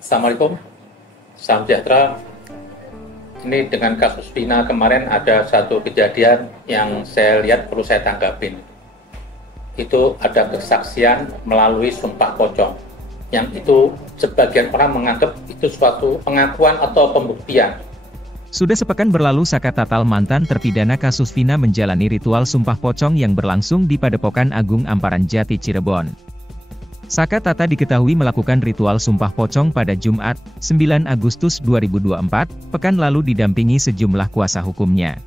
Assalamualaikum, salam sejahtera. Ini dengan kasus Vina kemarin ada satu kejadian yang saya lihat perlu saya tanggapin. Itu ada kesaksian melalui sumpah pocong, yang itu sebagian orang menganggap itu suatu pengakuan atau pembuktian. Sudah sepekan berlalu Saka Tatal mantan terpidana kasus Vina menjalani ritual sumpah pocong yang berlangsung di Padepokan Agung Amparan Jati Cirebon. Saka Tata diketahui melakukan ritual sumpah pocong pada Jumat, 9 Agustus 2024, pekan lalu didampingi sejumlah kuasa hukumnya.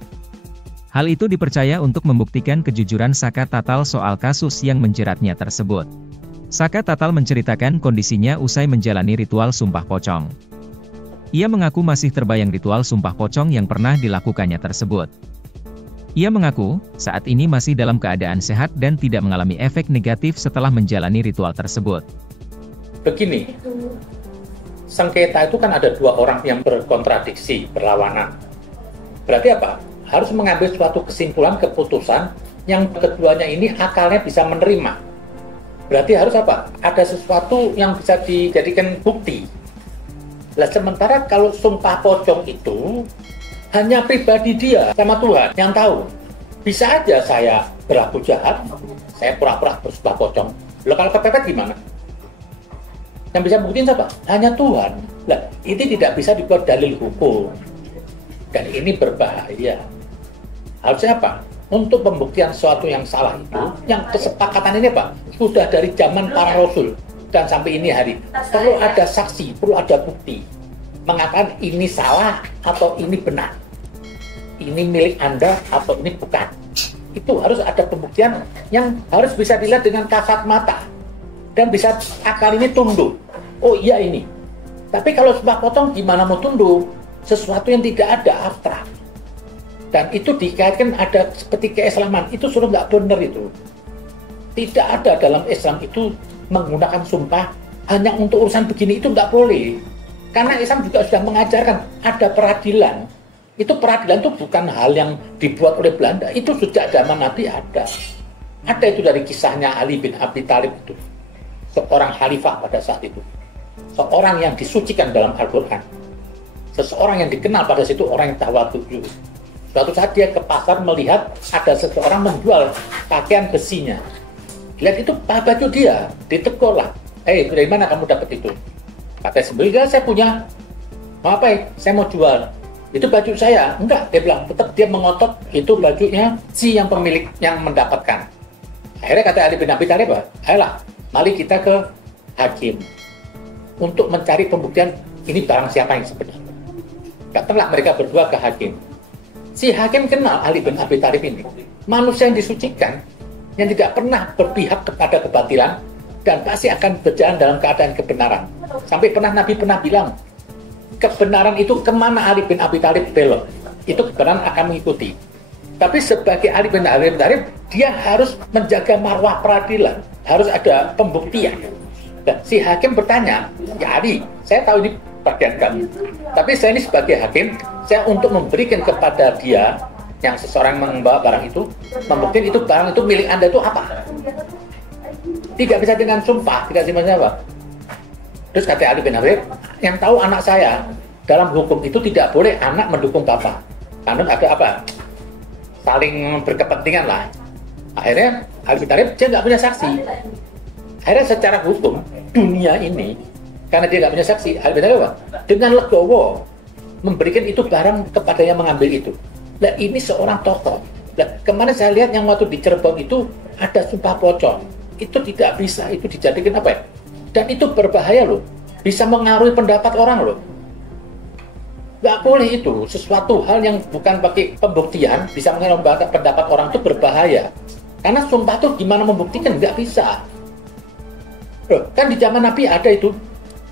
Hal itu dipercaya untuk membuktikan kejujuran Saka Tatal soal kasus yang menjeratnya tersebut. Saka Tatal menceritakan kondisinya usai menjalani ritual sumpah pocong. Ia mengaku masih terbayang ritual sumpah pocong yang pernah dilakukannya tersebut. Ia mengaku, saat ini masih dalam keadaan sehat dan tidak mengalami efek negatif setelah menjalani ritual tersebut. Begini, sengketa itu kan ada dua orang yang berkontradiksi, berlawanan. Berarti apa? Harus mengambil suatu kesimpulan, keputusan, yang keduanya ini akalnya bisa menerima. Berarti harus apa? Ada sesuatu yang bisa dijadikan bukti. Nah, sementara kalau sumpah pocong itu hanya pribadi dia sama Tuhan yang tahu. Bisa aja saya berlaku jahat, saya pura-pura bersumpah pocong. Loh, kalau kepepet gimana? Yang bisa buktiin siapa? Hanya Tuhan. Nah, ini tidak bisa dibuat dalil hukum. Dan ini berbahaya. Harusnya apa? Untuk pembuktian sesuatu yang salah itu, yang kesepakatan ini apa? Sudah dari zaman para rasul dan sampai ini hari. Perlu ada saksi, perlu ada bukti. Mengatakan ini salah atau ini benar. Ini milik Anda atau ini bukan. Itu harus ada pembuktian yang harus bisa dilihat dengan kasat mata. Dan bisa akal ini tunduk. Oh iya ini. Tapi kalau sumpah pocong gimana mau tunduk? Sesuatu yang tidak ada, abstrak. Dan itu dikaitkan ada seperti keislaman. Itu sudah nggak benar itu. Tidak ada dalam Islam itu menggunakan sumpah hanya untuk urusan begini, itu nggak boleh. Karena Islam juga sudah mengajarkan ada peradilan. Itu peradilan itu bukan hal yang dibuat oleh Belanda. Itu sejak zaman Nabi ada. Ada itu dari kisahnya Ali bin Abi Thalib itu. Seorang khalifah pada saat itu. Seorang yang disucikan dalam Al-Quran. Seseorang yang dikenal pada situ orang yang tawadu. Suatu saat dia ke pasar melihat ada seseorang menjual pakaian besinya. Lihat itu baju dia, ditegur lah. Dari mana kamu dapat itu? Katanya sebenarnya saya punya. Mau apa? Saya mau jual. Itu baju saya. Enggak, dia bilang. Tetap dia mengotot itu bajunya si yang pemilik yang mendapatkan. Akhirnya kata Ali bin Abi Thalib, ayolah, mari kita ke hakim untuk mencari pembuktian ini barang siapa yang sebenarnya. Datanglah mereka berdua ke hakim. Si hakim kenal Ali bin Abi Thalib ini. Manusia yang disucikan, yang tidak pernah berpihak kepada kebatilan, dan pasti akan berjalan dalam keadaan kebenaran. Sampai Nabi pernah bilang, kebenaran itu kemana Ali bin Abi Thalib belok, itu kebenaran akan mengikuti. Tapi sebagai Ali bin Abi Thalib, dia harus menjaga marwah peradilan, harus ada pembuktian. Dan si hakim bertanya, ya Ali, saya tahu ini bagian kamu, tapi saya ini sebagai hakim, saya untuk memberikan kepada dia yang seseorang membawa barang itu, membuktikan itu barang itu milik Anda itu apa? Tidak bisa dengan sumpah, tidak bisa apa. Terus kata Ali bin Abi, yang tahu anak saya, dalam hukum itu tidak boleh anak mendukung bapak. Karena ada apa? Saling berkepentingan lah. Akhirnya Ali bin Abi dia nggak punya saksi. Akhirnya secara hukum dunia ini, karena dia nggak punya saksi, Ali bin Abi dengan legowo memberikan itu barang kepada yang mengambil itu. Nah ini seorang tokoh. Nah, kemarin saya lihat yang waktu di Cirebon itu ada sumpah pocong. Itu tidak bisa, itu dijadikan apa ya? Dan itu berbahaya loh. Bisa mengaruhi pendapat orang loh. Nggak boleh itu. Sesuatu hal yang bukan pakai pembuktian bisa mengaruhi pendapat orang itu berbahaya. Karena sumpah itu gimana membuktikan? Nggak bisa. Loh, kan di zaman Nabi ada itu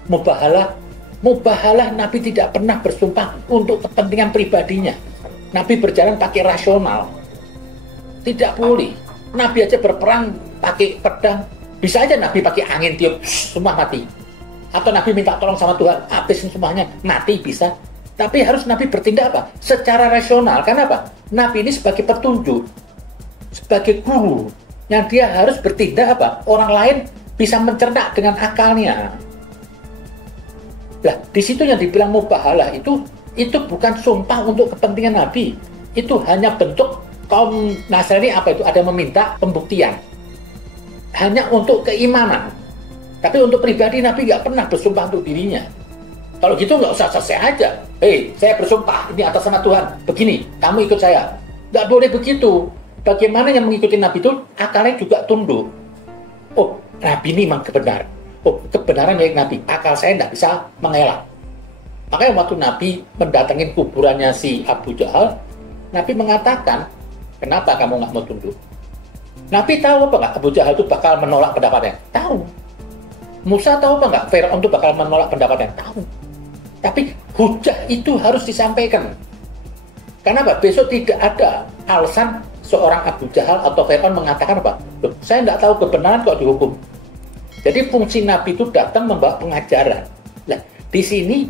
mubahalah. Mubahalah Nabi tidak pernah bersumpah untuk kepentingan pribadinya. Nabi berjalan pakai rasional. Tidak boleh. Nabi aja berperang pakai pedang. Bisa aja Nabi pakai angin tiup, semua mati. Atau Nabi minta tolong sama Tuhan, habisin semuanya, mati bisa. Tapi harus Nabi bertindak apa? Secara rasional. Karena apa? Nabi ini sebagai petunjuk, sebagai guru, yang dia harus bertindak apa? Orang lain bisa mencerna dengan akalnya. Di situ yang dibilang mubahalah itu bukan sumpah untuk kepentingan Nabi. Itu hanya bentuk kaum Nasrani apa itu, ada meminta pembuktian. Hanya untuk keimanan. Tapi untuk pribadi Nabi nggak pernah bersumpah untuk dirinya. Kalau gitu nggak usah selesai aja. Saya bersumpah ini atas nama Tuhan. Begini, kamu ikut saya. Nggak boleh begitu. Bagaimana yang mengikuti Nabi itu akalnya juga tunduk. Oh, Nabi ini memang kebenaran. Oh, kebenaran milik Nabi. Akal saya tidak bisa mengelak. Makanya waktu Nabi mendatangi kuburannya si Abu Jahal, Nabi mengatakan, kenapa kamu nggak mau tunduk? Nabi tahu apa nggak Abu Jahal itu bakal menolak pendapatnya? Tahu. Musa tahu apa nggak Firaun itu bakal menolak pendapatnya? Tahu. Tapi hujah itu harus disampaikan. Karena apa? Besok tidak ada alasan seorang Abu Jahal atau Firaun mengatakan apa? Loh, saya nggak tahu kebenaran kok dihukum. Jadi fungsi Nabi itu datang membawa pengajaran. Nah, di sini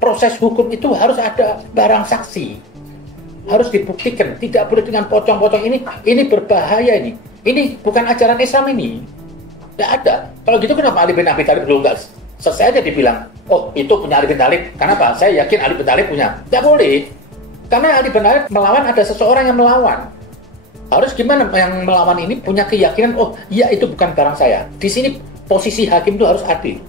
proses hukum itu harus ada barang saksi. Harus dibuktikan. Tidak boleh dengan pocong-pocong ini berbahaya ini. Ini bukan ajaran Islam ini. Tidak ada. Kalau gitu kenapa Ali bin Abi Thalib dulu nggak selesai aja dibilang, oh itu punya Ali bin Thalib. Kenapa? Saya yakin Ali bin Thalib punya. Tidak boleh. Karena Ali bin Thalib melawan, ada seseorang yang melawan. Harus gimana yang melawan ini punya keyakinan, oh iya itu bukan barang saya. Di sini posisi hakim itu harus adil.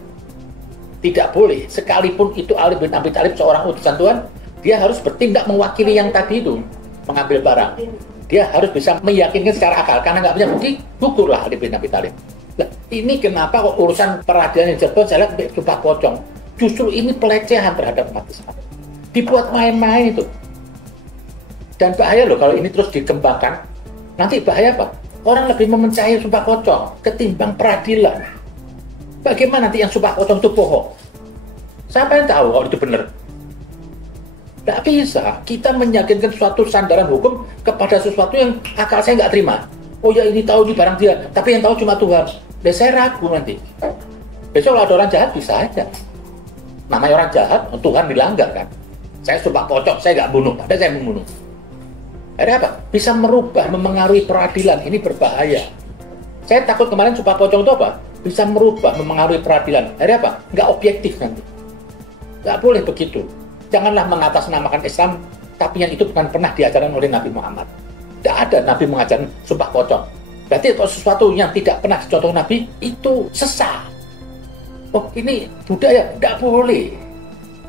Tidak boleh, sekalipun itu Ali bin Abi Thalib seorang utusan Tuhan, dia harus bertindak mewakili yang tadi itu, mengambil barang. Dia harus bisa meyakinkan secara akal, karena nggak punya bukti, gugurlah Ali bin Abi Thalib. Nah, ini kenapa kok urusan peradilan yang Cirebon saya lihat sumpah pocong. Justru ini pelecehan terhadap umat Islam. Dibuat main-main itu. Dan bahaya loh kalau ini terus dikembangkan. Nanti bahaya apa? Orang lebih memencari sumpah pocong ketimbang peradilan. Bagaimana nanti yang sumpah pocong itu bohong? Siapa yang tahu kalau itu benar? Tidak bisa. Kita meyakinkan suatu sandaran hukum kepada sesuatu yang akal saya nggak terima. Oh ya ini tahu di barang dia, tapi yang tahu cuma Tuhan. Dan saya ragu nanti. Besok kalau ada orang jahat bisa aja. Namanya orang jahat, Tuhan dilanggar kan. Saya sumpah pocong, saya nggak bunuh, padahal saya membunuh. Akhirnya apa? Bisa merubah, memengaruhi peradilan. Ini berbahaya. Saya takut kemarin sumpah pocong itu apa? Bisa merubah, memengaruhi peradilan. Akhirnya apa? Nggak objektif nanti. Nggak boleh begitu. Janganlah mengatasnamakan Islam, tapi yang itu bukan pernah diajarkan oleh Nabi Muhammad. Tidak ada Nabi mengajarkan sumpah pocong. Berarti kalau sesuatu yang tidak pernah dicontoh Nabi, itu sesat. Oh ini budaya, tidak boleh.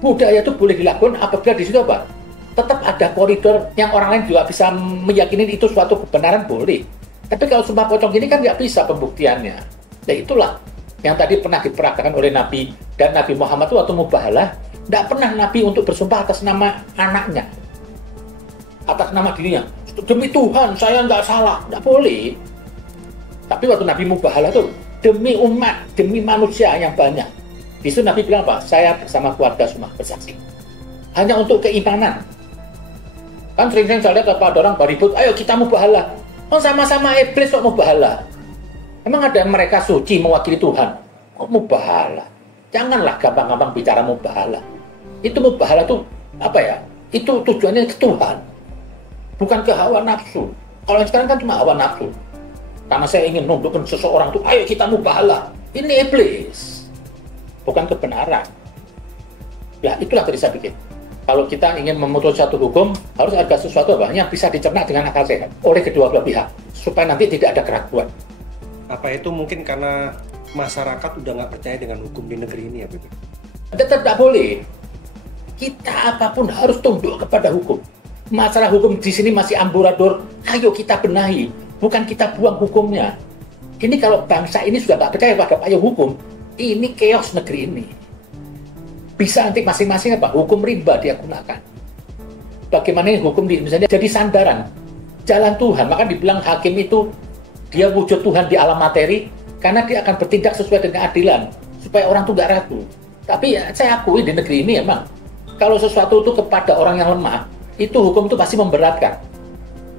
Budaya itu boleh dilakukan apabila di situ apa? Tetap ada koridor yang orang lain juga bisa meyakini itu suatu kebenaran, boleh. Tapi kalau sumpah pocong ini kan nggak bisa pembuktiannya. Ya itulah yang tadi pernah diperagakan oleh Nabi dan Nabi Muhammad itu waktu mubahalah, tidak pernah Nabi untuk bersumpah atas nama anaknya, atas nama dirinya. Demi Tuhan, saya nggak salah, nggak boleh. Tapi waktu Nabi mubahalah itu demi umat, demi manusia yang banyak. Di situ Nabi bilang apa? Saya bersama keluarga semua bersaksi. Hanya untuk keimanan. Kan sering-sering saya lihat ada orang beribut, ayo kita mubahalah. Oh sama-sama iblis kok mubahalah. Emang ada mereka suci mewakili Tuhan? Kok mubahalah? Janganlah gampang-gampang bicara mubahalah. Itu mubahalah itu apa ya? Itu tujuannya ke Tuhan. Bukan ke hawa nafsu. Kalau yang sekarang kan cuma hawa nafsu. Karena saya ingin menundukkan seseorang itu, ayo kita mubahalah. Ini iblis. Bukan kebenaran. Ya itulah tadi saya pikir. Kalau kita ingin memutus satu hukum, harus ada sesuatu yang bisa dicerna dengan akal sehat oleh kedua belah pihak, supaya nanti tidak ada keraguan. Apa itu mungkin karena masyarakat udah nggak percaya dengan hukum di negeri ini ya, Beb? Tetap tidak boleh. Kita apapun harus tunduk kepada hukum. Masalah hukum di sini masih amburadul, ayo kita benahi, bukan kita buang hukumnya. Ini kalau bangsa ini sudah nggak percaya pada payung hukum, ini chaos negeri ini. Bisa nanti masing-masing apa? Hukum rimba dia gunakan. Bagaimana hukum di Indonesia jadi sandaran jalan Tuhan. Maka dibilang hakim itu dia wujud Tuhan di alam materi karena dia akan bertindak sesuai dengan keadilan supaya orang itu nggak ragu. Tapi ya, saya akui di negeri ini emang kalau sesuatu itu kepada orang yang lemah, itu hukum itu pasti memberatkan.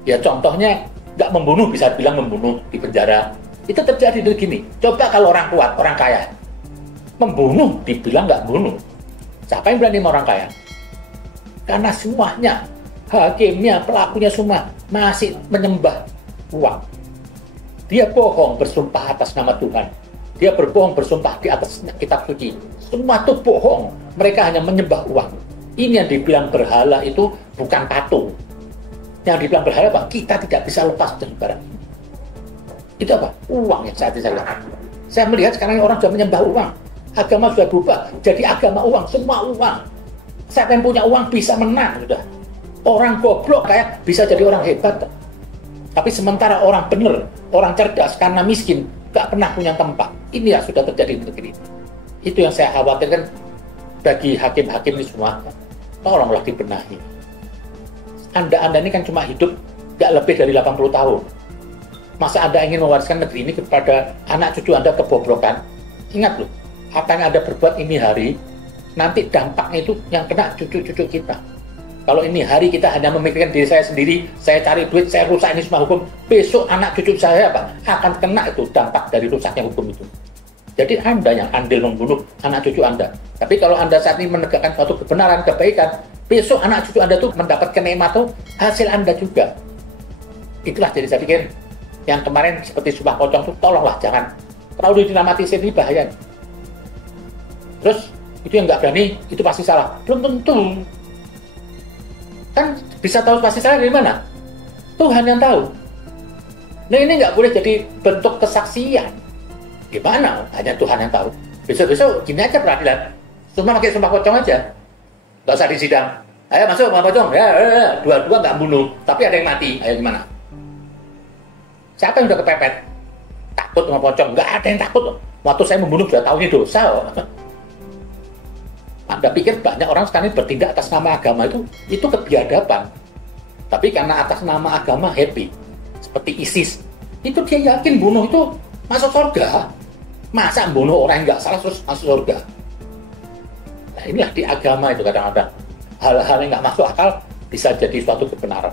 Ya contohnya nggak membunuh bisa bilang membunuh di penjara. Itu terjadi di gini. Coba kalau orang kuat, orang kaya membunuh dibilang nggak bunuh. Siapa yang berani sama orang kaya? Karena semuanya, hakimnya, pelakunya semua masih menyembah uang. Dia bohong bersumpah atas nama Tuhan. Dia berbohong bersumpah di atas kitab suci. Semua itu bohong. Mereka hanya menyembah uang. Ini yang dibilang berhala itu bukan patung. Yang dibilang berhala apa? Kita tidak bisa lepas dari barang. Itu apa? Uang yang saat ini saya lihat. Saya melihat sekarang orang sudah menyembah uang. Agama sudah berubah. Jadi agama uang, semua uang. Siapa yang punya uang bisa menang. Sudah. Orang goblok kayak bisa jadi orang hebat. Tapi sementara orang benar, orang cerdas karena miskin, gak pernah punya tempat. Ini yang sudah terjadi di negeri ini. Itu yang saya khawatirkan bagi hakim-hakim ini semua. Tolonglah dibenahi. Anda ini kan cuma hidup gak lebih dari 80 tahun. Masa Anda ingin mewariskan negeri ini kepada anak cucu Anda kebobrokan? Ingat loh, apa yang Anda berbuat ini hari, nanti dampaknya itu yang kena cucu-cucu kita. Kalau ini hari kita hanya memikirkan diri saya sendiri, saya cari duit, saya rusak ini semua hukum, besok anak cucu saya akan kena itu dampak dari rusaknya hukum itu. Jadi Anda yang andil membunuh anak cucu Anda. Tapi kalau Anda saat ini menegakkan suatu kebenaran, kebaikan, besok anak cucu Anda itu mendapat kenikmatan hasil Anda juga. Itulah jadi saya pikir yang kemarin seperti Sumpah Pocong itu tolonglah jangan terlalu dinamatisir, ini bahaya. Terus itu yang nggak berani itu pasti salah. Belum tentu. Kan bisa tahu pasti salah dari mana? Tuhan yang tahu. Nah ini nggak boleh jadi bentuk kesaksian. Gimana? Hanya Tuhan yang tahu. Besok-besok gini aja peradilan. Cuma pakai Sumpah Pocong aja. Nggak usah disidang. Ayo masuk Sumpah Pocong. Ya. Dua-dua nggak bunuh. Tapi ada yang mati. Ayo gimana? Siapa yang udah kepepet? Takut Sumpah Pocong? Nggak ada yang takut. Waktu saya membunuh sudah tahu ini dosa. Anda pikir banyak orang sekarang bertindak atas nama agama itu kebiadaban. Tapi karena atas nama agama happy. Seperti ISIS. Itu dia yakin bunuh itu masuk surga. Masa bunuh orang yang nggak salah terus masuk surga? Nah inilah di agama itu kadang-kadang. Hal-hal yang nggak masuk akal bisa jadi suatu kebenaran.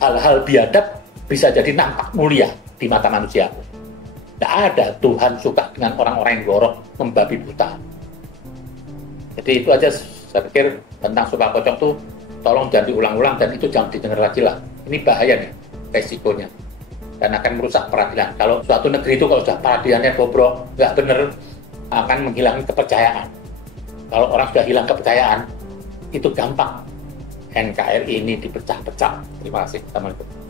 Hal-hal biadab bisa jadi nampak mulia di mata manusia. Tidak ada Tuhan suka dengan orang-orang yang gorok, membabi buta. Jadi itu aja saya pikir tentang Sumpah Pocong itu tolong jangan diulang-ulang dan itu jangan didengar lagi lah. Ini bahaya nih resikonya dan akan merusak peradilan. Kalau suatu negeri itu kalau sudah peradilannya bobrok, nggak benar, akan menghilangkan kepercayaan. Kalau orang sudah hilang kepercayaan, itu gampang NKRI ini dipecah-pecah. Terima kasih. Assalamualaikum.